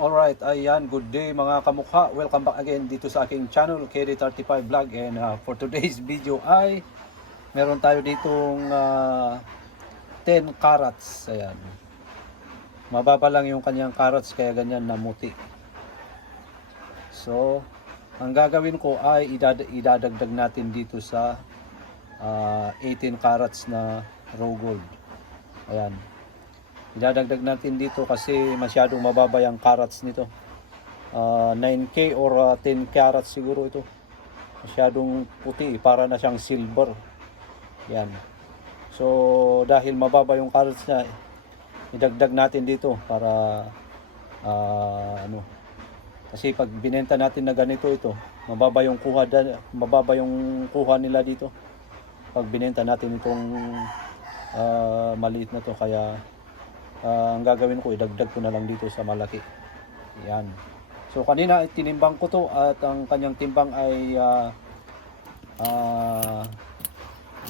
Alright, ayan, good day mga kamukha. Welcome back again dito sa aking channel, KD35 Vlog. And uh, for today's video ay meron tayo ditong uh, 10 carrots. Ayan. Mababa lang yung kanyang carrots kaya ganyan namuti. So, ang gagawin ko ay idad- idadagdag natin dito sa uh, 18 carrots na raw gold. Ayan. Idadagdag natin dito kasi masyadong mababa yung carrots nito. Ah, 9K or ah, 10 carats siguro ito. Masyadong puti, para na siyang silver. Yan. So, dahil mababa yung carrots niya, idagdag natin dito para ah, ano. Kasi pag binenta natin na ganito ito, mababa yung kuha mababa yung kuha nila dito. Pag binenta natin itong ah, maliit na to kaya Ah, ang gagawin ko, idagdag ko na lang dito sa malaki. Yan. So kanina tinimbang ko to at ang kanyang timbang ay ah,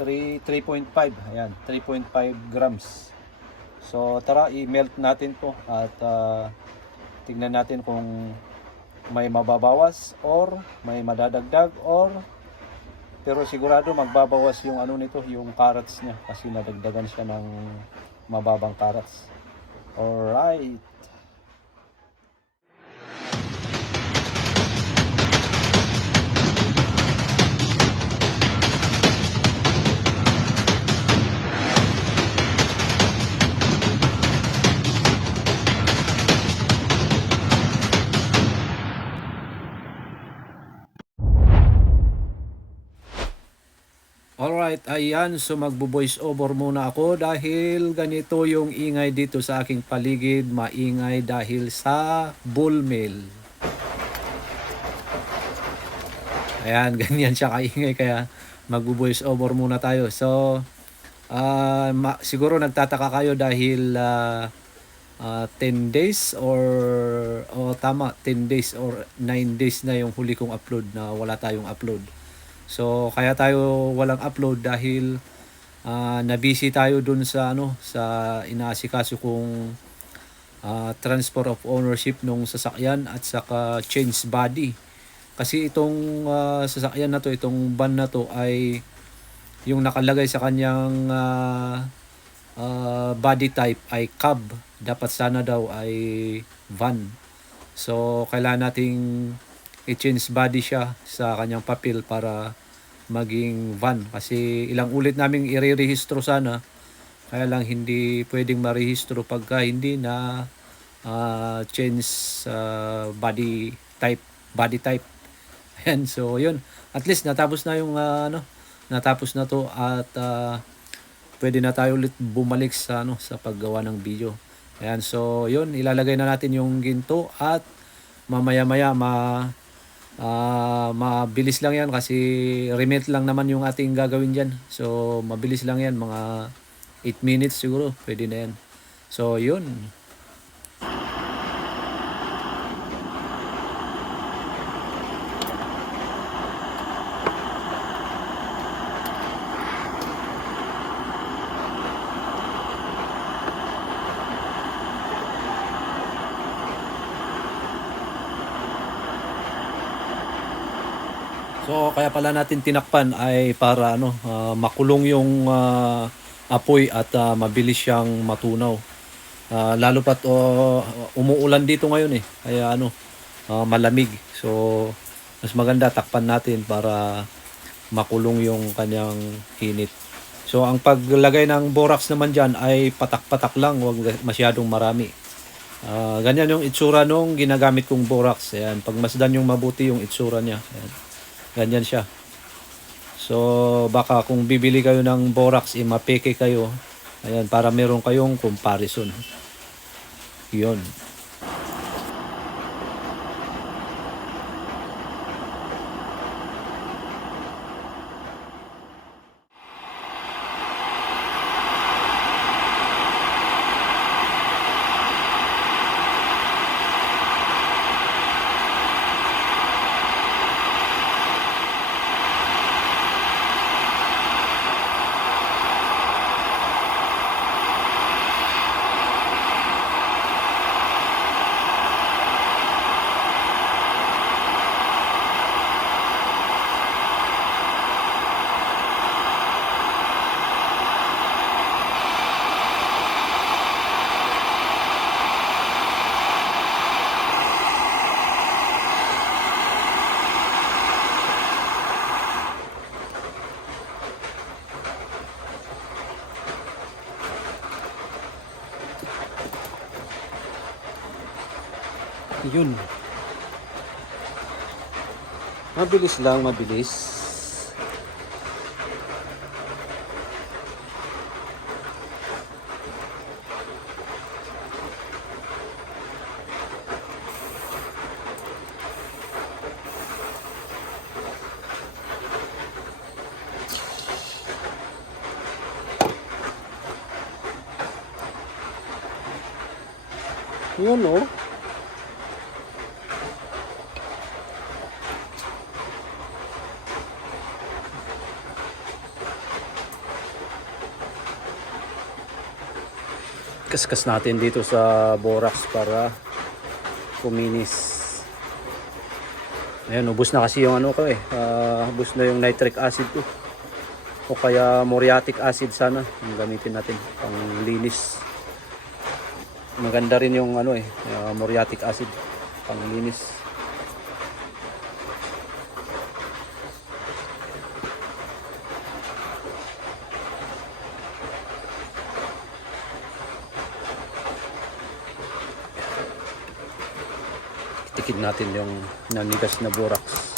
3 3.5. Ayan, 3.5 grams. So tara i-melt natin to at ah, tignan natin kung may mababawas or may madadagdag or pero sigurado magbabawas yung ano nito, yung carrots niya kasi nadagdagan siya ng mababang carrots. Alright. Alright, ayan. So magbo-voice over muna ako dahil ganito yung ingay dito sa aking paligid. Maingay dahil sa bull mill. Ayan, ganyan siya kaingay kaya magbo-voice over muna tayo. So, ah, ma- siguro nagtataka kayo dahil ah, ah, 10 days or o tama 10 days or 9 days na yung huli kong upload na wala tayong upload. So kaya tayo walang upload dahil ah, na-busy tayo dun sa ano sa inaasikaso kong ah, transfer of ownership nung sasakyan at saka change body. Kasi itong ah, sasakyan na to, itong van na to ay yung nakalagay sa kanyang ah, ah, body type ay cab. Dapat sana daw ay van. So kailangan nating i-change body siya sa kanyang papel para maging van. Kasi ilang ulit naming irerehistro sana kaya lang hindi pwedeng marehistro pagka hindi na ah, change ah, body type body type. Ayan, so yun. At least natapos na yung ah, ano natapos na to at ah, pwede na tayo ulit bumalik sa ano sa paggawa ng video. Ayan, so yun ilalagay na natin yung ginto at mamaya-maya ma Ah, mabilis lang yan kasi remit lang naman yung ating gagawin diyan. So mabilis lang yan mga 8 minutes siguro pwede na yan. So yun. So kaya pala natin tinakpan ay para ano ah, makulong yung ah, apoy at ah, mabilis siyang matunaw. Ah, lalo pat oh, umuulan dito ngayon eh. Kaya ano ah, malamig. So mas maganda takpan natin para makulong yung kanyang init. So ang paglagay ng borax naman diyan ay patak-patak lang, wag masyadong marami. Ah, ganyan yung itsura nung ginagamit kong borax. Ayan, pagmasdan yung mabuti yung itsura niya. Ayan. Ganyan siya. So, baka kung bibili kayo ng borax, eh, mapeke kayo. Ayan, para meron kayong comparison. Yun. Yun. Mabilis lang, mabilis. Yun oh. Kaskas natin dito sa borax para kuminis. Ayan, ubos na kasi yung ano ko eh. Ah, ubos na yung nitric acid ko. O kaya muriatic acid sana. Yung gamitin natin pang linis. Maganda rin yung ano eh, uh, muriatic acid pang linis. Tikid natin yung nanigas na borax.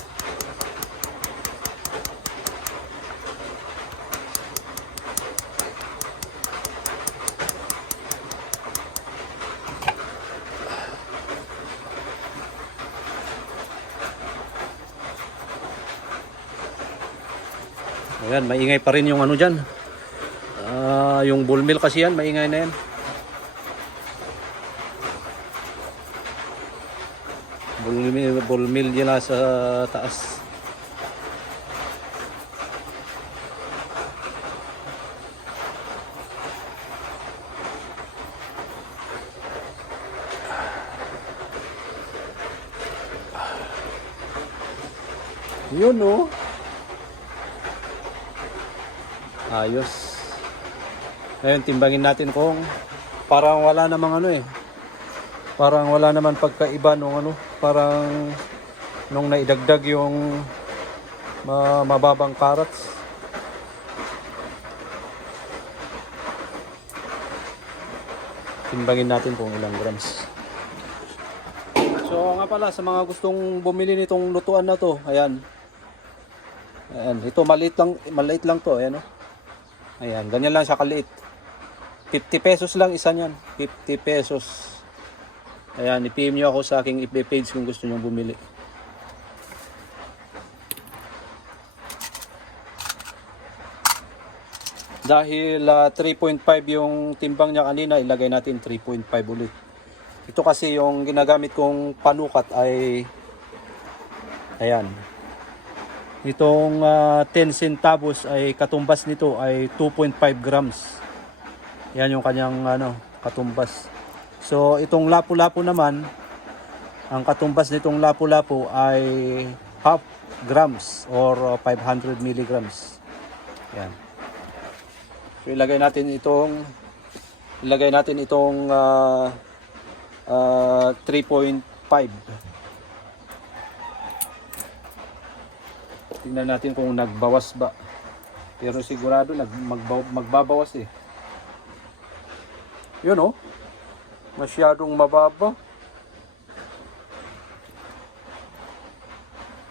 Ayan, maingay pa rin yung ano dyan. Ah, yung bull mill kasi yan, maingay na yan. Bull mill nila sa taas. Yun oh. Ayos. Ngayon, timbangin natin kung parang wala namang ano eh. Parang wala naman pagkaiba nung ano. Parang nung naidagdag yung ma- mababang carrots. Timbangin natin kung ilang grams. So nga pala sa mga gustong bumili nitong lutuan na to, ayan. Ayan, ito maliit lang, maliit lang to, ayan oh. Ayan, ganyan lang siya kaliit. 50 pesos lang isa niyan. 50 pesos. Ayan, i-PM nyo ako sa aking FB page kung gusto nyo bumili. Dahil ah, 3.5 yung timbang niya kanina, ilagay natin 3.5 ulit. Ito kasi yung ginagamit kong panukat ay ayan. Itong ah, 10 centavos ay katumbas nito ay 2.5 grams. Yan yung kanyang ano, katumbas. So itong lapu-lapu naman, ang katumbas nitong lapu-lapu ay half grams or ah, 500 milligrams. Yan. So ilagay natin itong ilagay natin itong ah, ah, 3.5 Tingnan natin kung nagbawas ba. Pero sigurado nag magbabawas eh. Yun oh. Masyadong mababa.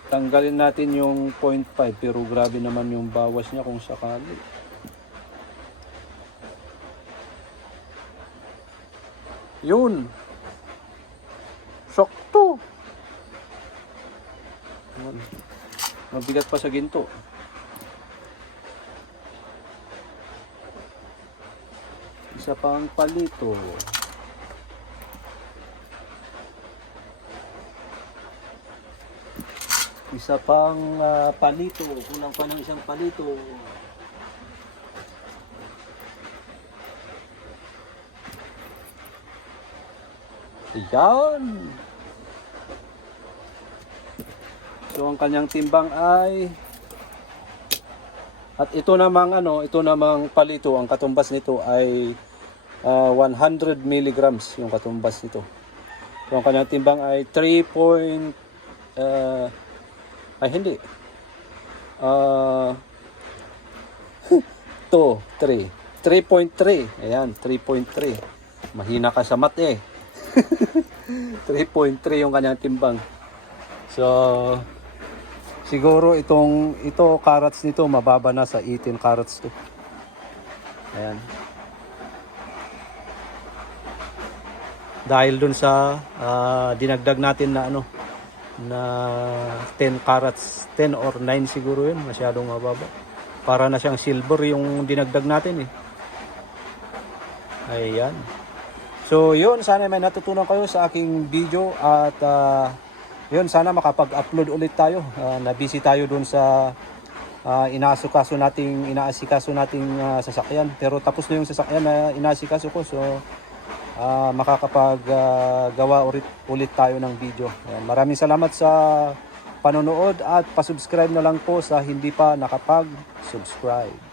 Tanggalin natin yung 0.5 pero grabe naman yung bawas niya kung sakali. Yun. Sakto. Mabigat pa sa ginto. Isa pang palito. Isa pang ah, palito. Kulang pa ng isang palito. Yan. So ang kanyang timbang ay at ito namang ano, ito namang palito, ang katumbas nito ay ah, 100 milligrams yung katumbas nito. So ang kanyang timbang ay 3 point ah, ay hindi. Ah 2, 3. 3.3. Ayan, 3.3. Mahina ka sa mat eh. 3.3 yung kanyang timbang. So, siguro itong ito carrots nito mababa na sa 18 carrots to. Ayan. Dahil dun sa ah, dinagdag natin na ano na 10 carats, 10 or 9 siguro yun, masyadong mababa. Para na siyang silver yung dinagdag natin eh. Ayan. So, yun, sana may natutunan kayo sa aking video at ah, yun, sana makapag-upload ulit tayo. Ah, na-busy tayo dun sa ah, inaasikaso nating inaasikaso nating ah, sasakyan. Pero tapos na yung sasakyan na inaasikaso ko. So, ah, makakapag-gawa ulit, ulit tayo ng video. Ayan, maraming salamat sa panonood at pasubscribe na lang po sa hindi pa nakapag-subscribe.